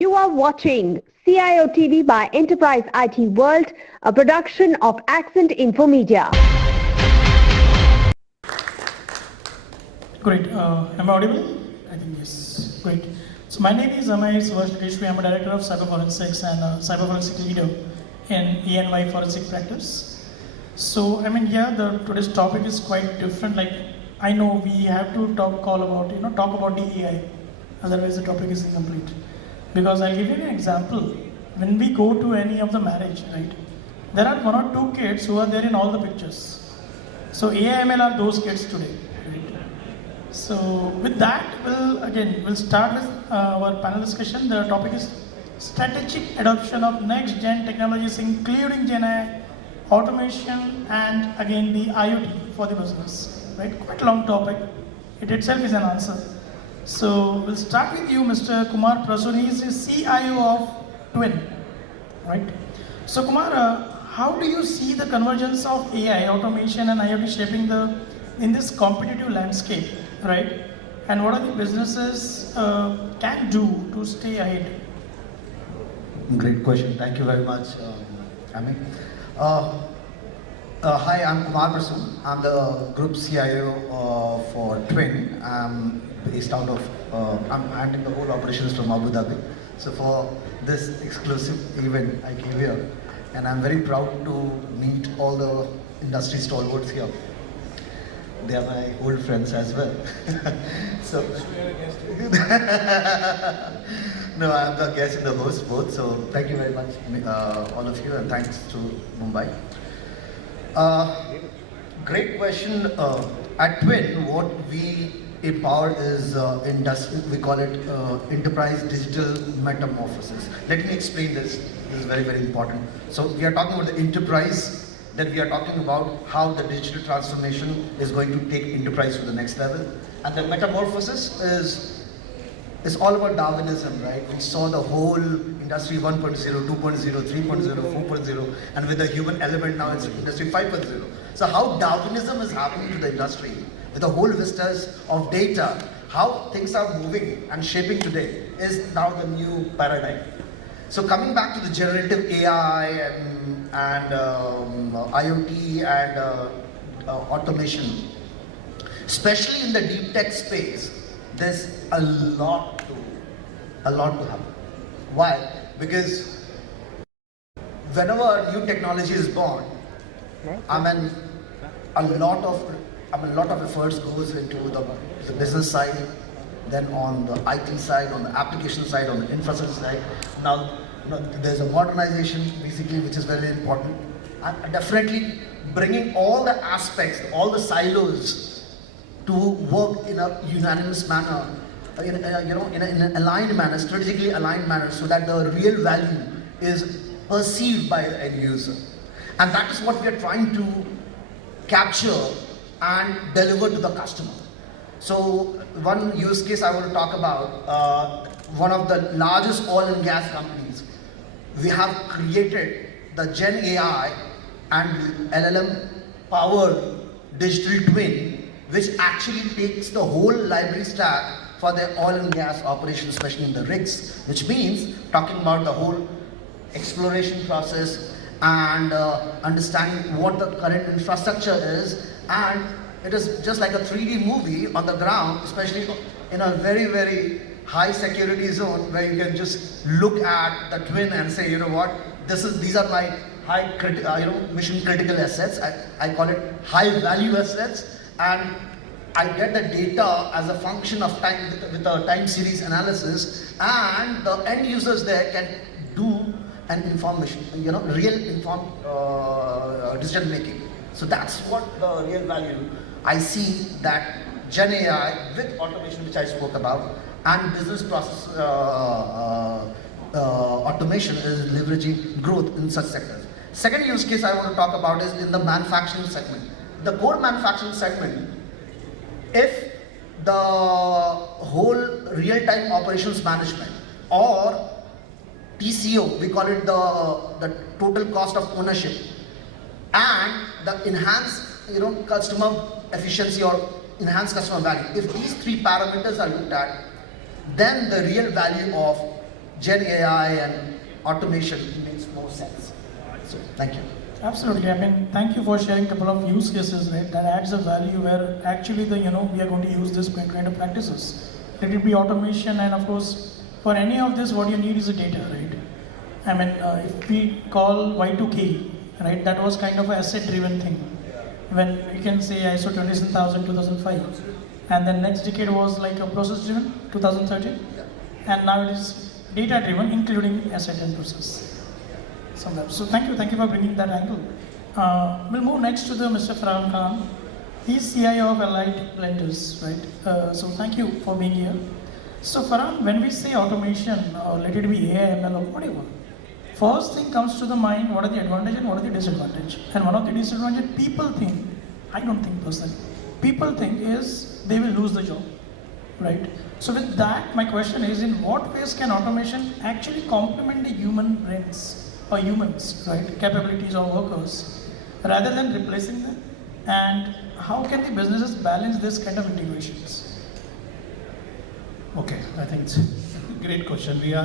You are watching CIOTV by Enterprise IT World, a production of Accent Info Media. Great. Am I audible? I think yes. Great. So my name is Amey, Subhash, Lakeshi. I'm a director of cyber forensics and cyber forensic leader in ENY forensic practice. So today's topic is quite different. Like I know we have to talk about DEI, otherwise the topic is incomplete. Because I'll give you an example. When we go to any of the marriage, right, there are one or two kids who are there in all the pictures. So AIML are those kids today. Right? So with that, we'll start with our panel discussion. The topic is strategic adoption of next gen technologies, including Gen AI, automation, and again the IoT for the business. Right? Quite a long topic. It itself is an answer. So we'll start with you, Mr. Kumar Prasoon. He is the CIO of Twyn, right? So Kumar, how do you see the convergence of AI, automation, and IoT shaping in this competitive landscape, right? And what are the businesses can do to stay ahead? Great question. Thank you very much, Amey. Hi, I'm Kumar Prasoon. I'm the group CIO for Twyn. I'm based out of, I'm handling the whole operations from Abu Dhabi. So for this exclusive event, I came here, and I'm very proud to meet all the industry stalwarts here. They are my old friends as well. So, no, I'm the guest and the host both. So thank you very much, all of you, and thanks to Mumbai. Great question. At Twyn, what we empower is industry. We call it enterprise digital metamorphosis. Let me explain this. This is very, very important. So we are talking about the enterprise. Then we are talking about how the digital transformation is going to take enterprise to the next level. And the metamorphosis is all about Darwinism, right? We saw the whole industry 1.0, 2.0, 3.0, 4.0, and with the human element now it's industry 5.0. So how Darwinism is happening to the industry, with the whole vistas of data, how things are moving and shaping today is now the new paradigm. So coming back to the generative AI and IoT and automation, especially in the deep tech space, there's a lot to happen. Why? Because whenever a new technology is born, a lot of efforts goes into the business side, then on the IT side, on the application side, on the infrastructure side. Now there's a modernization basically, which is very important. And definitely bringing all the aspects, all the silos to work in a unanimous manner, in an aligned manner, strategically aligned manner, so that the real value is perceived by the end user. And that is what we are trying to capture and deliver to the customer. So one use case I want to talk about, one of the largest oil and gas companies, we have created the Gen AI and LLM powered digital twin, which actually takes the whole library stack for their oil and gas operations, especially in the rigs, which means talking about the whole exploration process and understanding what the current infrastructure is. And it is just like a 3D movie on the ground, especially in a very, very high security zone where you can just look at the twin and say, you know what, these are my mission critical assets. I call it high value assets, and I get the data as a function of time with a time series analysis, and the end users there can do an information, real informed decision making. So that's what the real value I see that Gen AI with automation, which I spoke about, and business process automation is leveraging growth in such sectors. Second use case I want to talk about is in the manufacturing segment. The core manufacturing segment, if the whole real-time operations management, or TCO, we call it the total cost of ownership, and the enhanced customer efficiency or enhanced customer value, if these three parameters are looked at, then the real value of Gen AI and automation makes more sense. So thank you. Absolutely. I mean, thank you for sharing a couple of use cases, right? That adds a value where actually we are going to use this kind of practices. Let it be automation, and of course, for any of this, what you need is a data, right? I mean, if we call Y2K, right, that was kind of an asset-driven thing. When you can say ISO 27000, 2005, and then next decade was like a process-driven, 2013, and now it is data-driven, including asset and process. Somewhere. So thank you for bringing that angle. We'll move next to the Mr. Farhan Khan. He's CIO of Allied Blenders, right? So thank you for being here. So Farhan, when we say automation, or let it be AI, ML, or whatever, first thing comes to the mind, what are the advantages and what are the disadvantages? And one of the disadvantages people think, I don't think personally, people think is they will lose the job, right? So with that, my question is, in what ways can automation actually complement the human brains or humans, right, capabilities of workers, rather than replacing them? And how can the businesses balance this kind of integrations? Okay, I think it's a great question. We are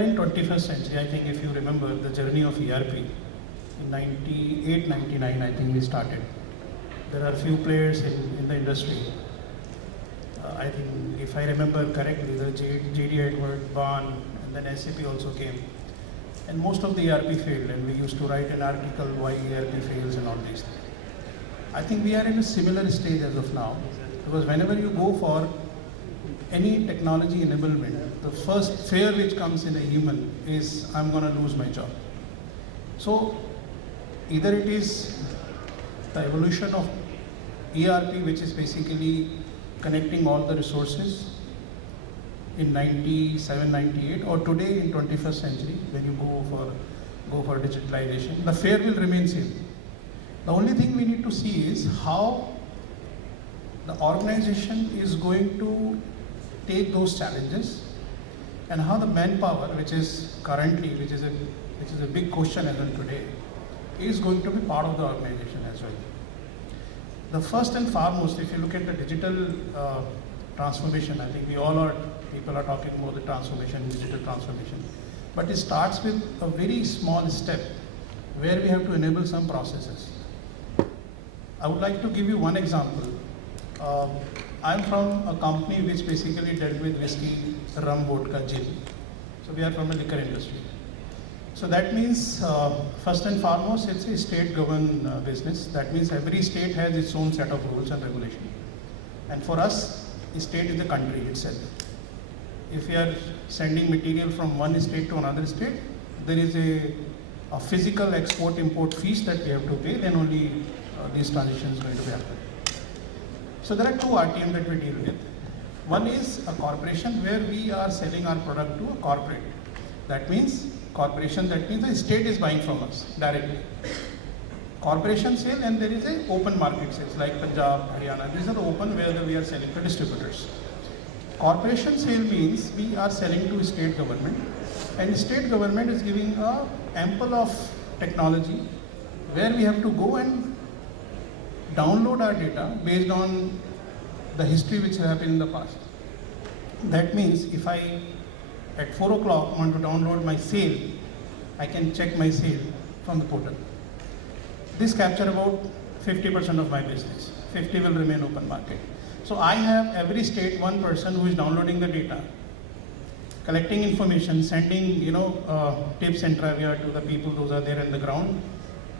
in 21st century. I think if you remember the journey of ERP, in 98, 99, I think we started. There are few players in the industry. I think if I remember correctly, the JD Edward, Bond, and then SAP also came. And most of the ERP failed, and we used to write an article why ERP fails and all these things. I think we are in a similar stage as of now, because whenever you go for any technology enablement, the first fear which comes in a human is, I'm going to lose my job. So either it is the evolution of ERP, which is basically connecting all the resources in 97, 98, or today in 21st century, when you go for digitalization, the fear will remain same. The only thing we need to see is how the organization is going to take those challenges, and how the manpower, which is a big question as of today, is going to be part of the organization as well. The first and foremost, if you look at the digital transformation, I think people are talking about the transformation, digital transformation, but it starts with a very small step where we have to enable some processes. I would like to give you one example. I'm from a company which basically dealt with whiskey, rum, vodka, gin. So we are from the liquor industry. So that means, first and foremost, it's a state-governed business. That means every state has its own set of rules and regulations. And for us, the state is the country itself. If we are sending material from one state to another state, there is a physical export-import fees that we have to pay, then only these transitions going to happen. So there are two RTM that we deal with. One is a corporation where we are selling our product to a corporate. That means corporation, that means the state is buying from us directly. Corporation sale, and there is a open market sales like Punjab, Haryana. These are the open where we are selling to distributors. Corporation sale means we are selling to state government, and state government is giving a ample of technology where we have to go and download our data based on the history which happened in the past. That means if I at 4 o'clock want to download my sale, I can check my sale from the portal. This capture about 50% of my business. 50 will remain open market. So I have every state one person who is downloading the data, collecting information, sending tips and trivia to the people those are there on the ground,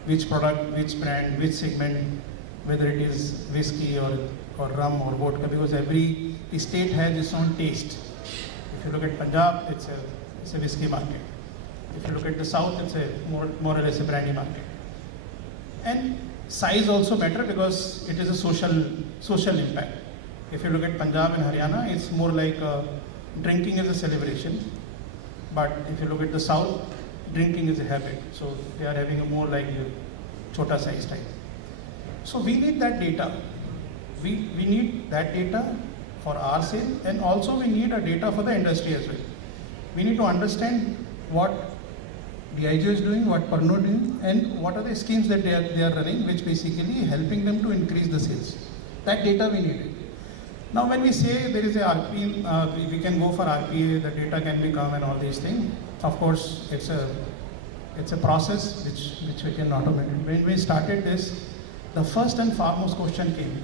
which product, which brand, which segment, whether it is whiskey or rum or vodka, because every state has its own taste. If you look at Punjab, it's a whiskey market. If you look at the south, it's a more or less a brandy market. And size also matter because it is a social impact. If you look at Punjab and Haryana, it's more like drinking is a celebration. But if you look at the south, drinking is a habit. So they are having a more like a chota size type. So we need that data. We need that data for our sale, and also we need a data for the industry as well. We need to understand what DIG is doing, what Pernod is doing, and what are the schemes that they are running, which basically helping them to increase the sales. That data we need. Now when we say there is a RP, we can go for RPA, the data can become and all these things. Of course, it's a process which we can automate. When we started this, the first and foremost question came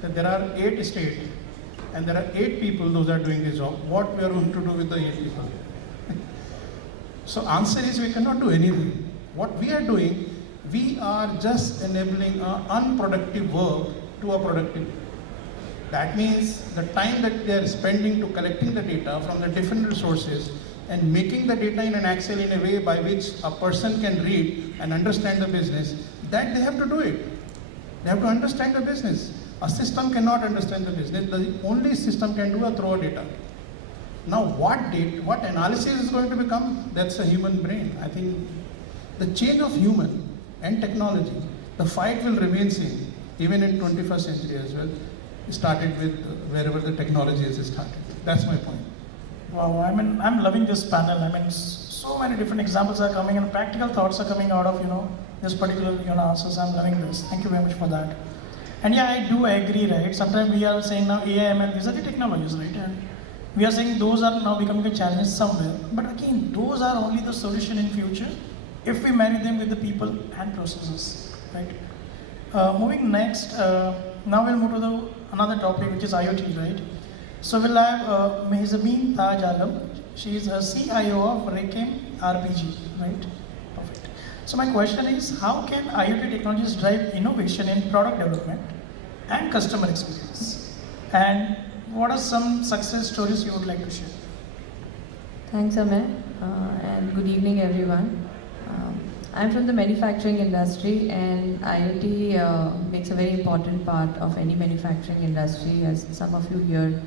that there are 8 states and there are 8 people those are doing this job. What we are going to do with the 8 people? So answer is we cannot do anything. What we are doing, we are just enabling unproductive work to a productive. That means the time that they are spending to collecting the data from the different resources and making the data in an Excel in a way by which a person can read and understand the business, that they have to do it. They have to understand the business. A system cannot understand the business. The only system can do is throw data. Now what analysis is going to become? That's a human brain. I think the change of human and technology, the fight will remain same, even in 21st century as well. It started with wherever the technology is started. That's my point. Wow, I mean, I'm loving this panel. I mean, so many different examples are coming and practical thoughts are coming out of, this particular, answers. I'm loving this. Thank you very much for that. And yeah, I do agree, right? Sometimes we are saying now AI, ML, these are the technologies, right? And we are saying those are now becoming a challenge somewhere. But again, those are only the solution in future if we marry them with the people and processes, right? Moving next, now we'll move to another topic, which is IoT, right? So we'll have Mehjabeen Aalam. She is a CIO of Raychem RPG, right? Perfect. So my question is, how can IoT technologies drive innovation in product development and customer experience? And what are some success stories you would like to share? Thanks, Amey, and good evening, everyone. I'm from the manufacturing industry, and IoT makes a very important part of any manufacturing industry, as some of you here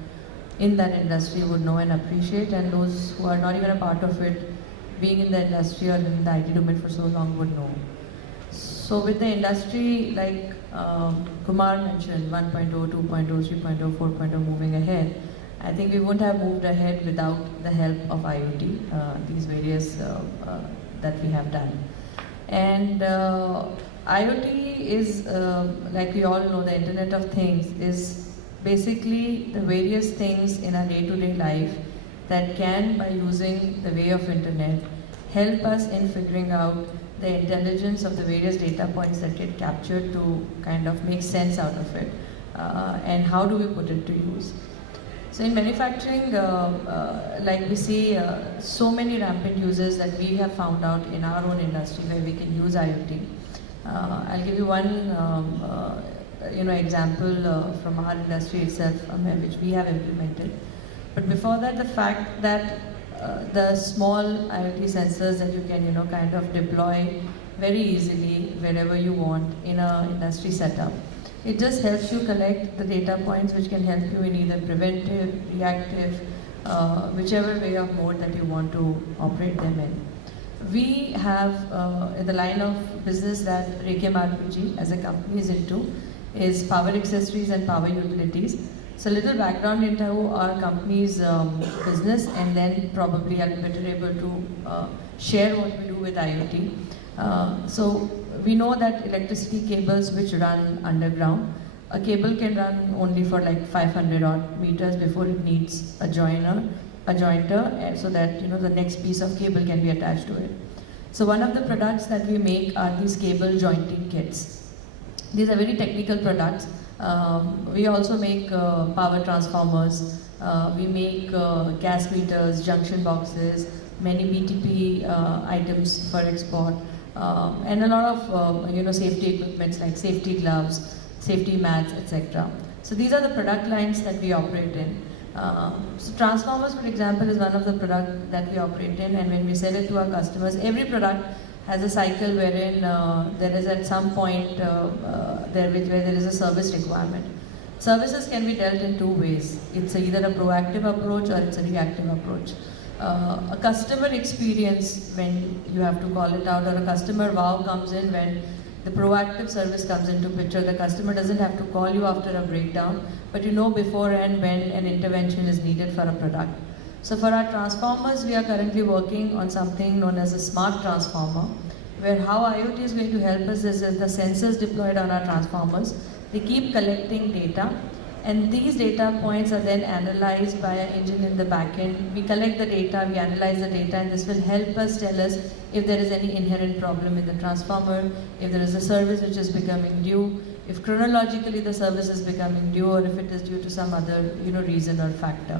in that industry would know and appreciate, and those who are not even a part of it, being in the industry or in the IT domain for so long, would know. So with the industry, like Kumar mentioned, 1.0, 2.0, 3.0, 4.0 moving ahead, I think we wouldn't have moved ahead without the help of IoT, these various that we have done. And IoT is, like we all know, the Internet of Things is basically the various things in our day-to-day life that can, by using the way of Internet, help us in figuring out the intelligence of the various data points that get captured to kind of make sense out of it, and how do we put it to use. So in manufacturing, like we see so many rampant uses that we have found out in our own industry where we can use IoT. I'll give you one example from our industry itself, which we have implemented. But before that, the fact that the small IoT sensors that you can kind of deploy very easily wherever you want in an industry setup. It just helps you collect the data points which can help you in either preventive, reactive, whichever way of mode that you want to operate them in. We have in the line of business that Raychem RPG as a company is into is power accessories and power utilities. So a little background into our company's business, and then probably I'll be better able to share what we do with IoT. So we know that electricity cables which run underground, a cable can run only for like 500 odd meters before it needs a jointer, so that the next piece of cable can be attached to it. So one of the products that we make are these cable jointing kits. These are very technical products. We also make power transformers. We make gas meters, junction boxes, many BTP items for export. And a lot of safety equipments like safety gloves, safety mats, etc. So these are the product lines that we operate in. So transformers, for example, is one of the products that we operate in, and when we sell it to our customers, every product has a cycle wherein there is at some point where there is a service requirement. Services can be dealt in two ways. It's either a proactive approach or it's a reactive approach. A customer experience, when you have to call it out, or a customer wow comes in when the proactive service comes into picture. The customer doesn't have to call you after a breakdown, but you know beforehand when an intervention is needed for a product. So for our transformers, we are currently working on something known as a smart transformer, where how IoT is going to help us is the sensors deployed on our transformers. They keep collecting data, And these data points are then analyzed by an engine in the back end. We collect the data, we analyze the data, and this will help us tell us if there is any inherent problem in the transformer, if there is a service which is becoming due, if chronologically the service is becoming due, or if it is due to some other reason or factor.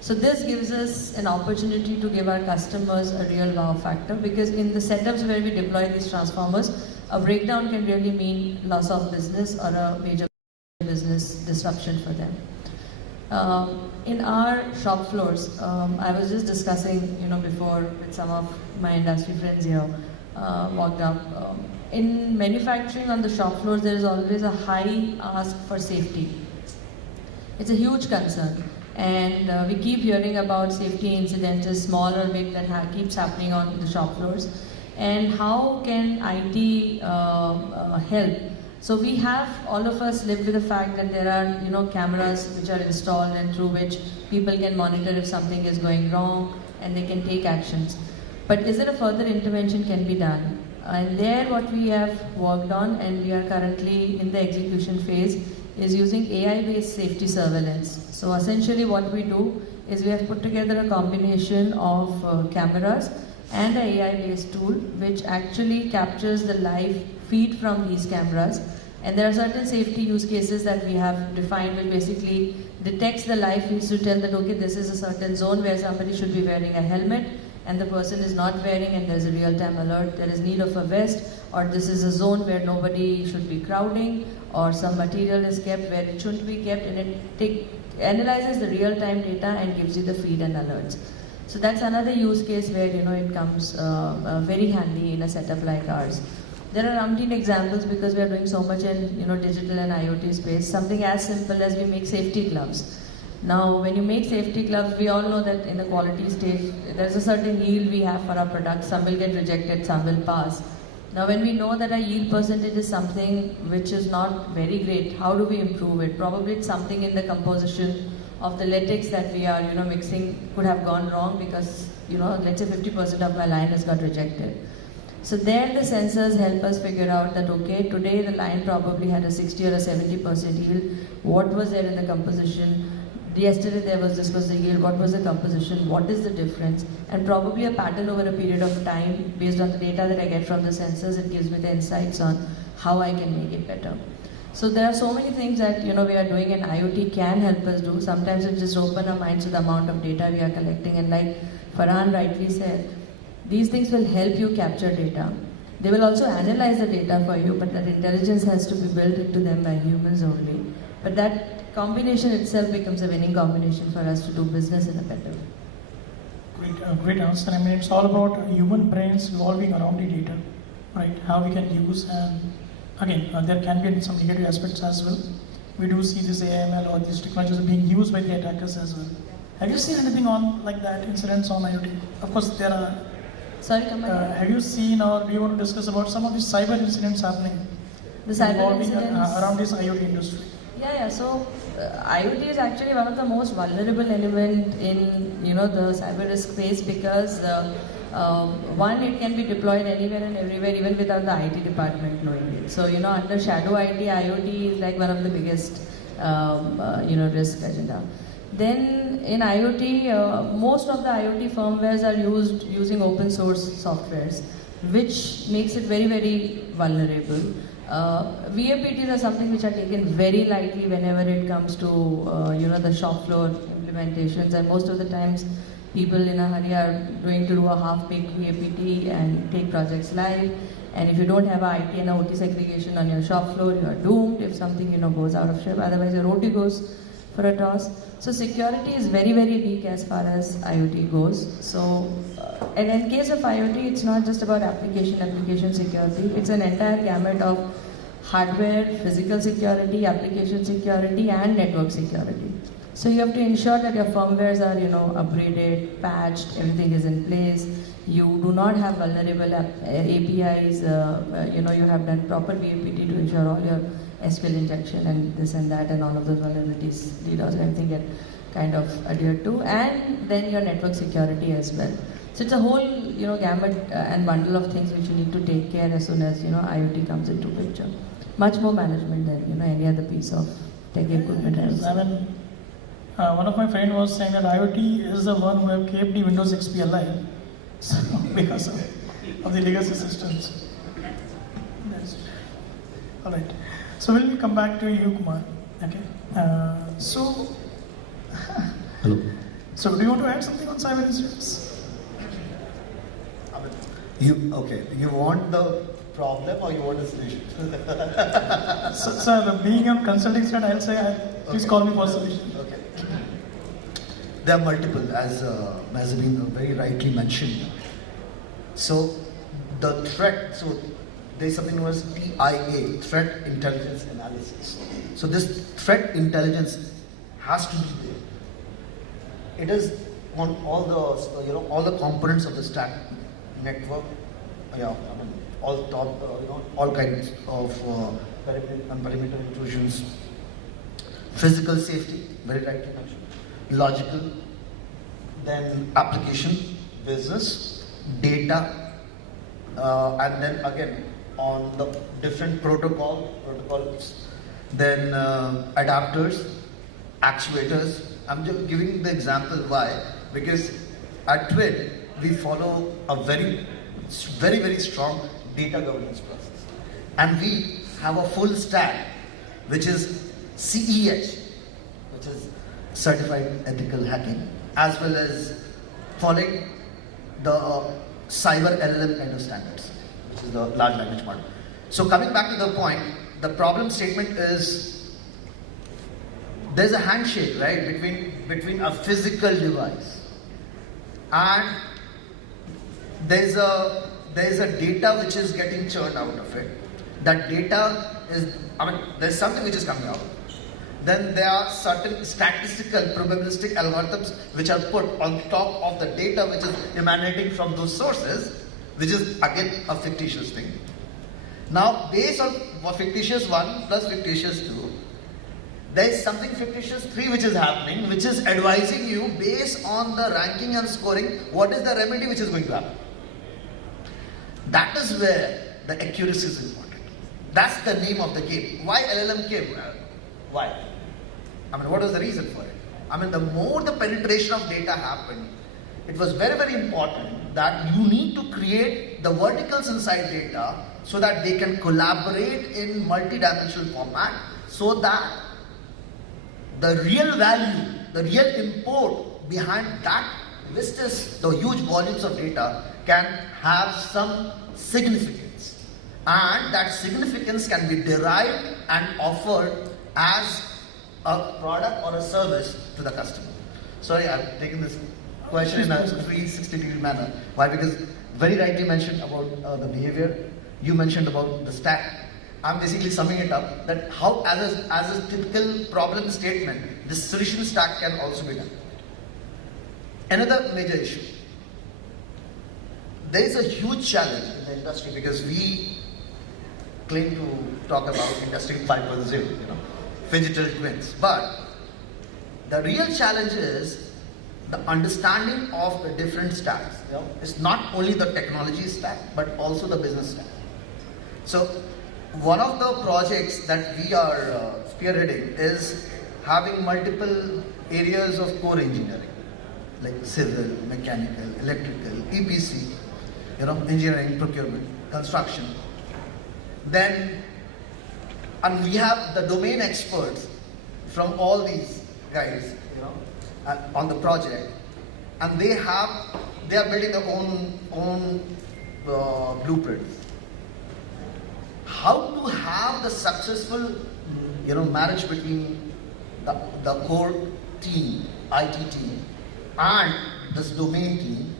So this gives us an opportunity to give our customers a real wow factor, because in the setups where we deploy these transformers, a breakdown can really mean loss of business or a major business disruption for them. In our shop floors, I was just discussing, before with some of my industry friends here, walked up. In manufacturing on the shop floors, there is always a high ask for safety. It's a huge concern. And we keep hearing about safety incidents, small or big, that keeps happening on the shop floors. And how can IT help? So we have, all of us live with the fact that there are cameras which are installed and through which people can monitor if something is going wrong and they can take actions. But is there a further intervention can be done? And there what we have worked on, and we are currently in the execution phase, is using AI-based safety surveillance. So essentially what we do is we have put together a combination of cameras and an AI-based tool which actually captures the live feed from these cameras. And there are certain safety use cases that we have defined which basically detects the live feeds to tell that, okay, this is a certain zone where somebody should be wearing a helmet and the person is not wearing, and there's a real-time alert, there is need of a vest, or this is a zone where nobody should be crowding, or some material is kept where it shouldn't be kept, and it analyzes the real-time data and gives you the feed and alerts. So that's another use case where it comes very handy in a setup like ours. There are umpteen examples because we are doing so much in digital and IoT space. Something as simple as we make safety gloves. Now, when you make safety gloves, we all know that in the quality stage, there's a certain yield we have for our products. Some will get rejected, some will pass. Now, when we know that our yield percentage is something which is not very great, how do we improve it? Probably it's something in the composition of the latex that we are mixing could have gone wrong because let's say 50% of my line has got rejected. So there the sensors help us figure out that, okay, today the line probably had a 60 or a 70% yield. What was there in the composition? Yesterday this was the yield, what was the composition, what is the difference? And probably a pattern over a period of time based on the data that I get from the sensors, it gives me the insights on how I can make it better. So there are so many things that we are doing and IoT can help us do. Sometimes it just open our minds to the amount of data we are collecting, and like Farhan rightly said, these things will help you capture data. They will also analyze the data for you, but that intelligence has to be built into them by humans only. But that combination itself becomes a winning combination for us to do business in a better way. Great answer. I mean, it's all about human brains revolving around the data, right? How we can use, and again, there can be some negative aspects as well. We do see this AML or these technologies being used by the attackers as well. Have you seen anything on like that, incidents on IoT? Of course, there are. Sorry, come on. Have you seen, or do you want to discuss about some of these cyber incidents happening? The cyber involving incidents around this IoT industry? Yeah. So IoT is actually one of the most vulnerable element in the cyber risk space because one, it can be deployed anywhere and everywhere, even without the IT department knowing it. So under shadow IT, IoT is like one of the biggest risk agenda. Then in IoT, most of the IoT firmwares are using open source softwares, which makes it very, very vulnerable. VAPTs are something which are taken very lightly whenever it comes to the shop floor implementations, and most of the times people in a hurry are going to do a half-baked VAPT and take projects live. And if you don't have a IT and a OT segregation on your shop floor, you are doomed if something goes out of shape. Otherwise, your OT goes for a toss. So security is very, very weak as far as IoT goes. So, and in case of IoT, it's not just about application security. It's an entire gamut of hardware, physical security, application security, and network security. So you have to ensure that your firmwares are, upgraded, patched, everything is in place. You do not have vulnerable APIs. You have done proper VAPT to ensure all your SQL injection and this and that, and all of those vulnerabilities, DDoS, everything get kind of adhered to, and then your network security as well. So it's a whole, gamut and bundle of things which you need to take care as soon as IoT comes into picture. Much more management than any other piece of take equipment Yes, and I mean, one of my friend was saying that IoT is the one who have kept the Windows XP alive, so because of the legacy systems. Yes. All right. So we'll come back to you, Kumar. Okay. Hello. So do you want to add something on cyber insurance? You want the problem or you want the solution? So being on consulting side, I'll say, please call me for solution. Okay. There are multiple, as Mehjabeen very rightly mentioned. So the threat, so there's something known as TIA, Threat Intelligence Analysis. So this threat intelligence has to be there. It is on all the all the components of the stack network. All top all kinds of perimeter intrusions, physical safety, very rightly mentioned, logical, then application, business, data, and then again on the different protocols, then adapters, actuators. I'm just giving the example why, because at Twyn we follow a very strong data governance process, and we have a full stack which is CEH, which is Certified Ethical Hacking, as well as following the cyber LLM kind of standards, which is the large language model. So coming back to the point, the problem statement is there's a handshake, right, between a physical device and there's a data which is getting churned out of it. That data is, there's something which is coming out. Then there are certain statistical probabilistic algorithms which are put on top of the data which is emanating from those sources, which is again a fictitious thing. Now, based on fictitious 1 plus fictitious 2, there is something fictitious 3 which is happening, which is advising you based on the ranking and scoring, what is the remedy which is going to happen. That is where the accuracy is important. That's the name of the game. Why LLM came? Why? What was the reason for it? The more the penetration of data happened, it was very important that you need to create the verticals inside data so that they can collaborate in multi-dimensional format, so that the real value, the real import behind that vistas, the huge volumes of data, can have some significance, and that significance can be derived and offered as a product or a service to the customer. Sorry, I've taken this question in a 360-degree manner. Why? Because very rightly mentioned about the behavior. You mentioned about the stack. I'm basically summing it up that how, as a typical problem statement, this solution stack can also be done. Another major issue. There is a huge challenge in the industry because we claim to talk about Industry 5.0, digital twins. But the real challenge is the understanding of the different stacks. It's not only the technology stack, but also the business stack. So one of the projects that we are spearheading is having multiple areas of core engineering, like civil, mechanical, electrical, EPC, engineering, procurement, construction. Then, and we have the domain experts from all these guys, on the project, and they are building their own blueprints. How to have the successful, marriage between the core team, IT team, and this domain team,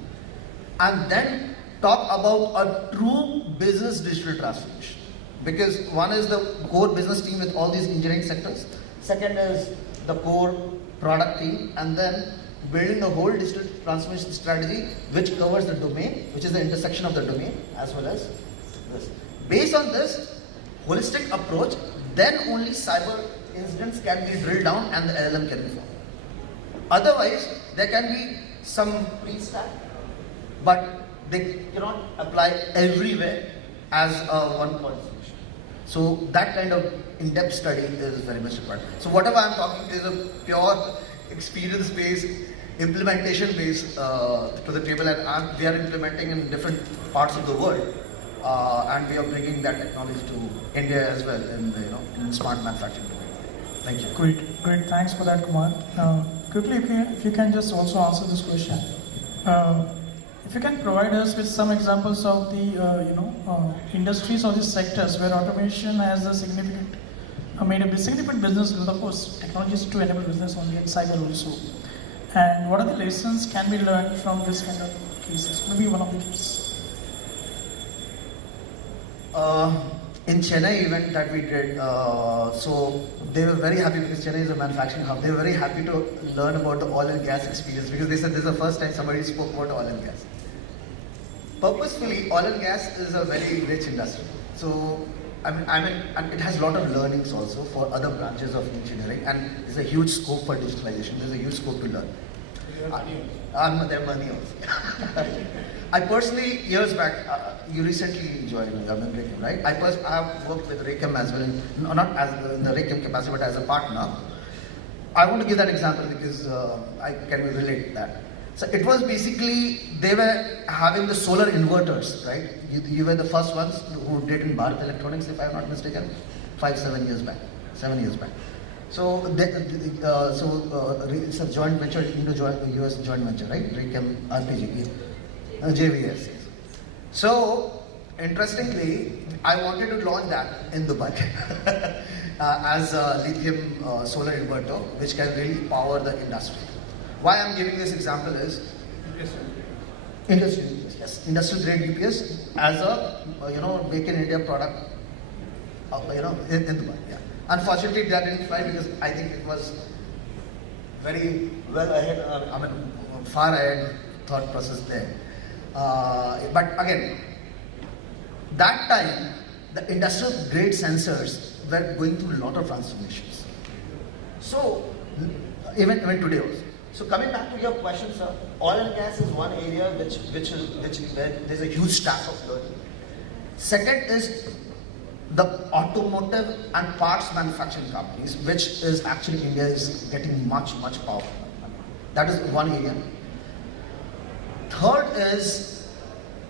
and then talk about a true business digital transformation. Because one is the core business team with all these engineering sectors, second is the core product team, and then building the whole digital transformation strategy which covers the domain, which is the intersection of the domain as well as this. Based on this holistic approach, then only cyber incidents can be drilled down and the LLM can be formed. Otherwise, there can be some pre-stack, but they cannot apply everywhere as a one-point solution. So that kind of in-depth study is very much required. So whatever I'm talking is a pure experience-based, implementation-based to the table, and we are implementing in different parts of the world, and we are bringing that technology to India as well in the, in smart manufacturing domain. Thank you. Great. Thanks for that, Kumar. Quickly, if you can just also answer this question. If you can provide us with some examples of the industries or the sectors where automation has a made a significant business growth. Of course, technology is to enable business only, and cyber also. And what are the lessons can be learned from this kind of cases? Maybe one of the cases. In Chennai event that we did, so they were very happy because Chennai is a manufacturing hub. They were very happy to learn about the oil and gas experience because they said this is the first time somebody spoke about oil and gas. Purposefully, oil and gas is a very rich industry. So, and it has a lot of learnings also for other branches of engineering, and there's a huge scope for digitalization. There's a huge scope to learn. Their money also. I personally, years back, you recently joined Raychem, right? I have worked with Raychem as well, not as in the Raychem capacity, but as a partner. I want to give that example because I can relate to that. So it was basically, they were having the solar inverters, right? You were the first ones who did in Bharat Electronics, if I'm not mistaken, 7 years back. So, it's a joint venture, Indo-US joint venture, right? Raychem, RPG, JVS. So, interestingly, I wanted to launch that in Dubai as a lithium solar inverter, which can really power the industry. Why I'm giving this example is industrial UPS, yes, industrial grade UPS as a make in India product, in Dubai. Yeah. Unfortunately, that didn't fly because I think it was very well ahead. Far ahead thought process there. But again, that time the industrial grade sensors were going through a lot of transformations. So even today also. So coming back to your question, sir, oil and gas is one area where there's a huge stack of learning. Second is the automotive and parts manufacturing companies, which is actually India is getting much powerful. That is one area. Third is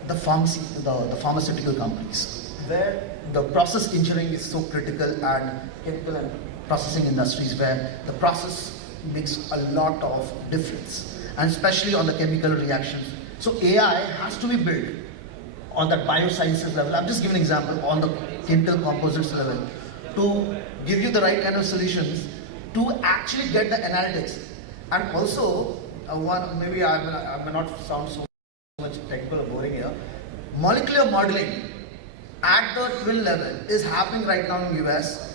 the pharmaceutical companies, where the process engineering is so critical, and chemical and processing industries where the process makes a lot of difference, and especially on the chemical reactions. So AI has to be built on that biosciences level. I'm just giving an example on the chemical composites level to give you the right kind of solutions to actually get the analytics. And also, maybe I may not sound so much technical or boring here. Molecular modeling at the Twyn level is happening right now in the US.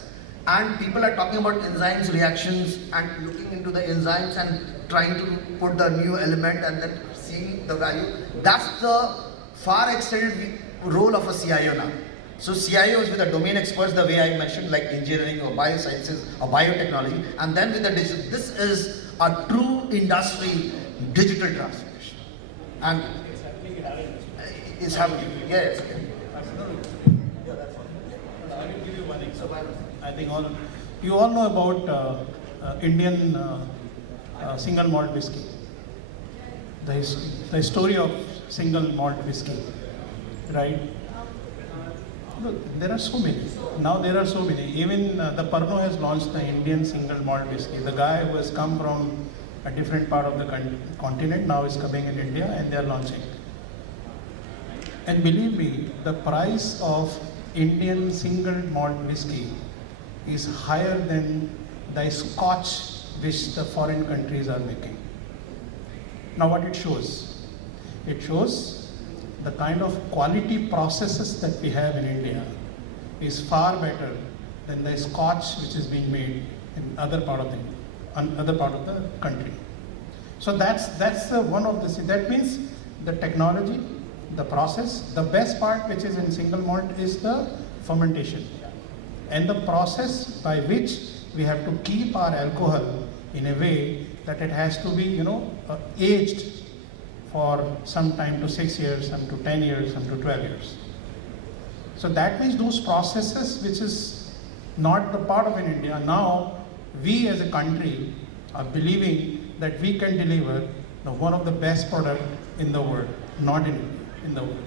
And people are talking about enzymes, reactions, and looking into the enzymes and trying to put the new element and then seeing the value. That's the far extended role of a CIO now. So CIO is with the domain experts, the way I mentioned, like engineering or biosciences or biotechnology, and then with the digital. This is a true industry digital transformation. And it's happening. Yes. I will give you one example. I think you all know about Indian single malt whiskey. The story of single malt whiskey, right? Look, there are so many. Now there are so many. Even the Pernod has launched the Indian single malt whiskey. The guy who has come from a different part of the continent now is coming in India, and they are launching. And believe me, the price of Indian single malt whiskey is higher than the scotch which the foreign countries are making. Now what it shows? It shows the kind of quality processes that we have in India is far better than the scotch which is being made in other part of the country. So that's one of the, that means the technology, the process, the best part which is in single malt is the fermentation. And the process by which we have to keep our alcohol in a way that it has to be, aged for some time to 6 years, some to 10 years, some to 12 years. So So that means those processes which is not the part of in India, now we as a country are believing that we can deliver one of the best product in the world, not in India, in the world.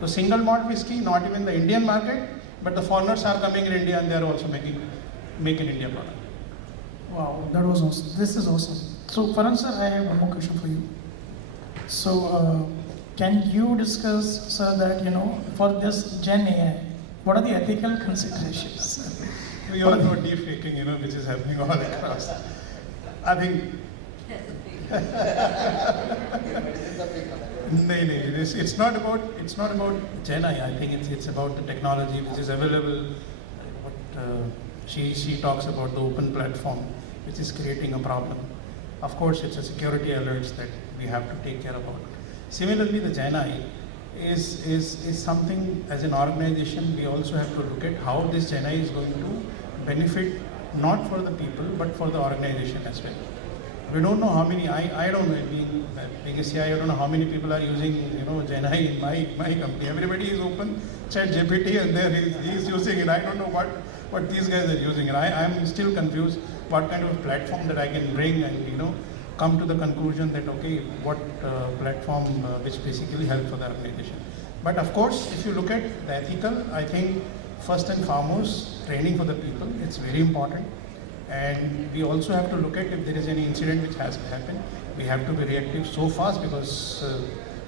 So single malt whiskey, not even the Indian market, but the foreigners are coming in India and they are also making India product. Wow, that was awesome. This is awesome. So Farhan sir, I have one more question for you. So can you discuss, sir, that for this Gen AI, what are the ethical considerations? We all know deep faking, which is happening all across. I think. It's not about Gen AI. I think it's about the technology which is available. She talks about the open platform, which is creating a problem. Of course, it's a security alerts that we have to take care about. Similarly, the Gen AI is something as an organization we also have to look at how this Gen AI is going to benefit not for the people but for the organization as well. We don't know how many. I don't know. Being a CIO, I don't know how many people are using Gen AI in my company. Everybody is open chat GPT and there he's using it. I don't know what these guys are using, and I'm still confused what kind of platform that I can bring and come to the conclusion that okay, what platform which basically help for the organization. But of course, if you look at the ethical, I think first and foremost training for the people, it's very important. And we also have to look at if there is any incident which has happened. We have to be reactive so fast because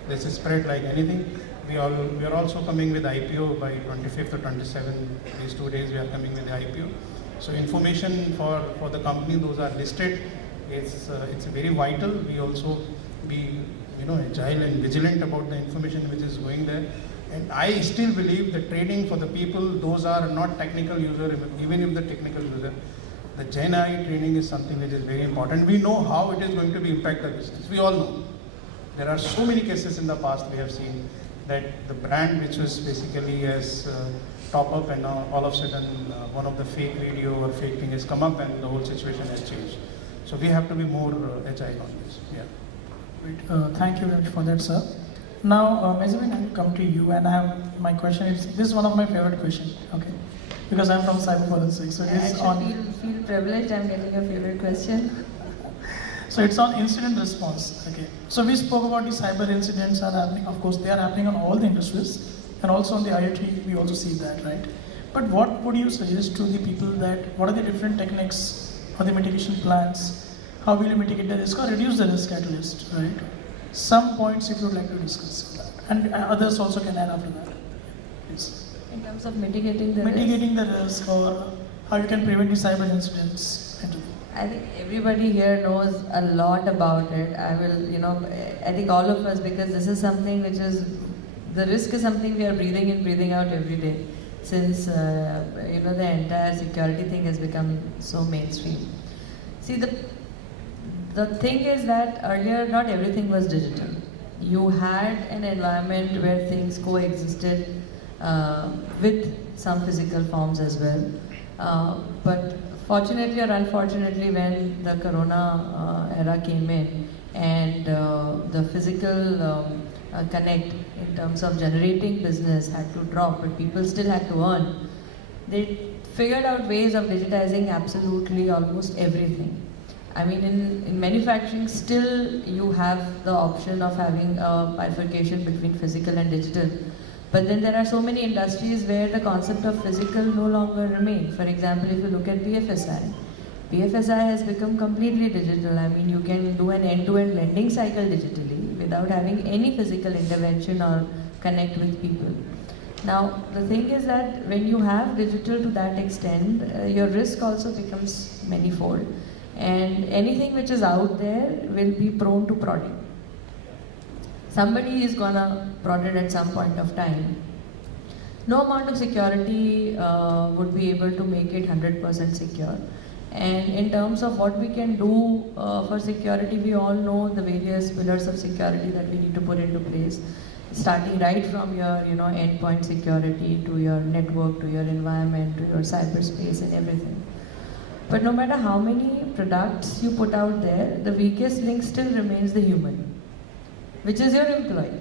this is spread like anything. We are also coming with IPO by 25th or 27th. These 2 days we are coming with the IPO. So information for the company, those are listed. It's very vital. We also be agile and vigilant about the information which is going there. And I still believe the training for the people, those are not technical user, even if the technical user. The Gen AI training is something which is very important. We know how it is going to be impact the business. We all know. There are so many cases in the past we have seen that the brand which was basically as top up and now all of a sudden one of the fake video or fake thing has come up and the whole situation has changed. So we have to be more agile on this. Yeah. Great. Thank you very much for that, sir. Now, Mehjabeen, I will come to you, and my question is, this is one of my favorite questions, okay? Because I'm from cyber forensics, so it is on. I feel privileged. I'm getting your favorite question. So it's on incident response, okay? So we spoke about the cyber incidents are happening. Of course, they are happening on all the industries, and also on the IoT, we also see that, right? But what would you suggest to the people that what are the different techniques or the mitigation plans? How will you mitigate the risk or reduce the risk at least, right? Some points if you would like to discuss that, and others also can add after that, please. In terms of mitigating the risk or how you can prevent the cyber incidents. I think everybody here knows a lot about it. I think all of us, because this is something which is, the risk is something we are breathing in, breathing out every day since, the entire security thing has become so mainstream. See, the thing is that earlier not everything was digital. You had an environment where things coexisted with some physical forms as well. But fortunately or unfortunately, when the corona era came in and the physical connect in terms of generating business had to drop, but people still had to earn, they figured out ways of digitizing absolutely almost everything. I mean, in manufacturing, still you have the option of having a bifurcation between physical and digital. But then there are so many industries where the concept of physical no longer remains. For example, if you look at BFSI, BFSI has become completely digital. I mean, you can do an end-to-end lending cycle digitally without having any physical intervention or connect with people. Now, the thing is that when you have digital to that extent, your risk also becomes manifold. And anything which is out there will be prone to prodding. Somebody is gonna prod it at some point of time. No amount of security would be able to make it 100% secure. And in terms of what we can do for security, we all know the various pillars of security that we need to put into place. Starting right from your endpoint security to your network, to your environment, to your cyberspace and everything. But no matter how many products you put out there, the weakest link still remains the human, which is your employee.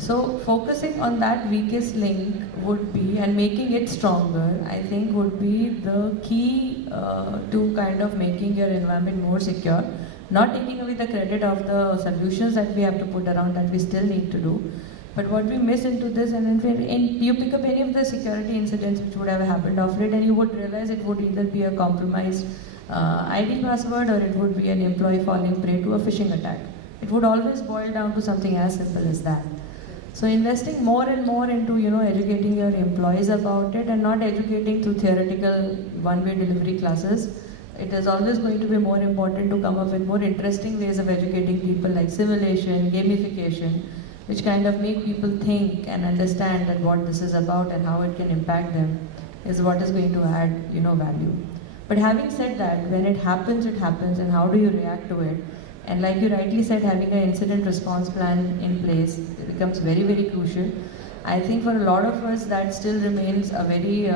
So focusing on that weakest link would be, and making it stronger, I think would be the key to kind of making your environment more secure. Not taking away the credit of the solutions that we have to put around that we still need to do. But what we miss into this, and you pick up any of the security incidents which would have happened of it, and you would realize it would either be a compromised ID password, or it would be an employee falling prey to a phishing attack. It would always boil down to something as simple as that. So investing more and more into educating your employees about it, and not educating through theoretical one-way delivery classes. It is always going to be more important to come up with more interesting ways of educating people, like simulation, gamification, which kind of make people think and understand that what this is about and how it can impact them is what is going to add value. But having said that, when it happens, and how do you react to it? And like you rightly said, having an incident response plan in place becomes very, very crucial. I think for a lot of us that still remains a very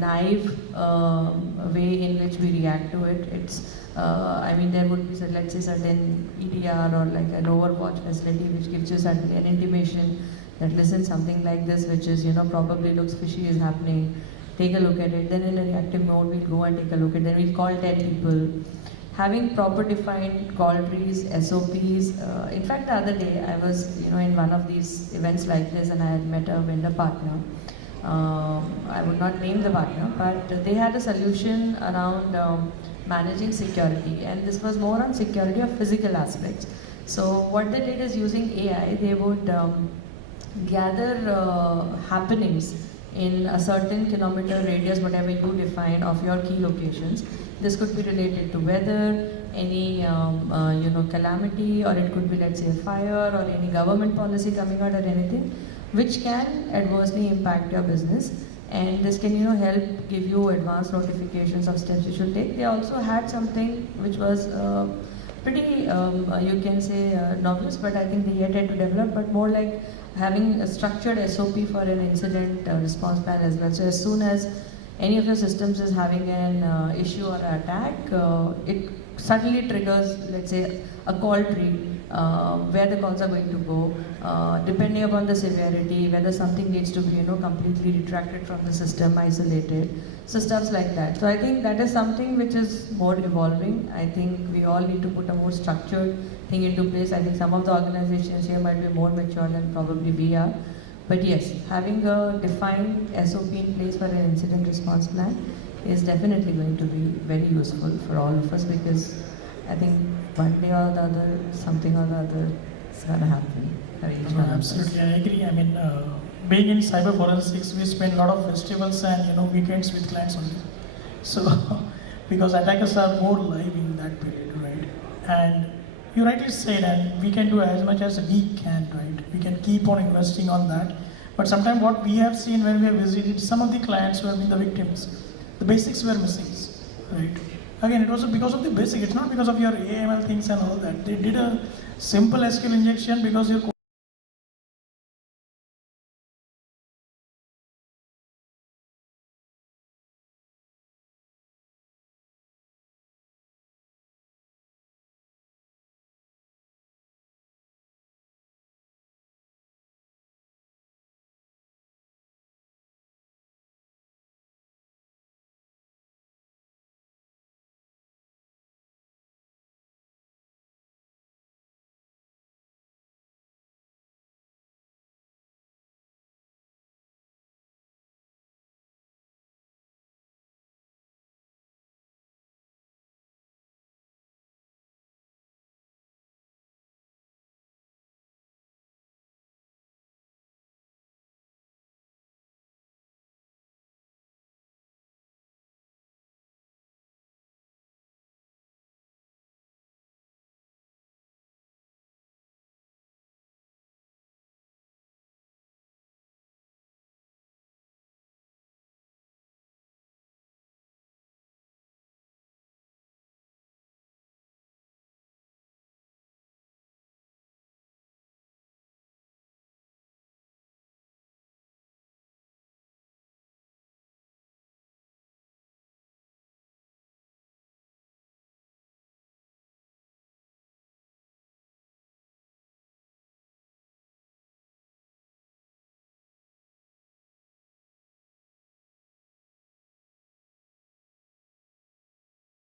naive way in which we react to it. It's, there would be, let's say, certain EDR or like an overwatch facility which gives you suddenly an intimation that listen, something like this, which is, probably looks fishy is happening. Take a look at it. Then in a reactive mode, we'll go and take a look at it. Then we'll call 10 people. Having proper defined call trees, SOPs. In fact, the other day I was, in one of these events like this, and I had met a vendor partner. I would not name the partner, but they had a solution around managing security, and this was more on security of physical aspects. So what they did is, using AI, they would gather happenings in a certain kilometer radius, whatever you define, of your key locations. This could be related to weather, any calamity, or it could be, let's say, a fire, or any government policy coming out, or anything which can adversely impact your business. And this can help give you advanced notifications of steps you should take. They also had something which was pretty, you can say, novice, but I think they yet had to develop, but more like having a structured SOP for an incident response plan as well. So as soon as any of your systems is having an issue or an attack, it suddenly triggers, let's say, a call tree where the calls are going to go, depending upon the severity, whether something needs to be completely retracted from the system, isolated, so stuff like that. So I think that is something which is more evolving. I think we all need to put a more structured thing into place. I think some of the organizations here might be more mature than probably we are. But yes, having a defined SOP in place for an incident response plan is definitely going to be very useful for all of us, because I think one day or the other, something or the other is going to happen for each one of us. Absolutely, I agree. Being in cyber forensics, we spend a lot of festivals and weekends with clients only. So, because attackers are more live in that period, right? And you rightly said, and we can do as much as we can, right? We can keep on investing on that. But sometimes what we have seen when we have visited some of the clients who have been the victims, the basics were missing, right? Again, it was because of the basic. It's not because of your AML things and all that. They did a simple SQL injection because your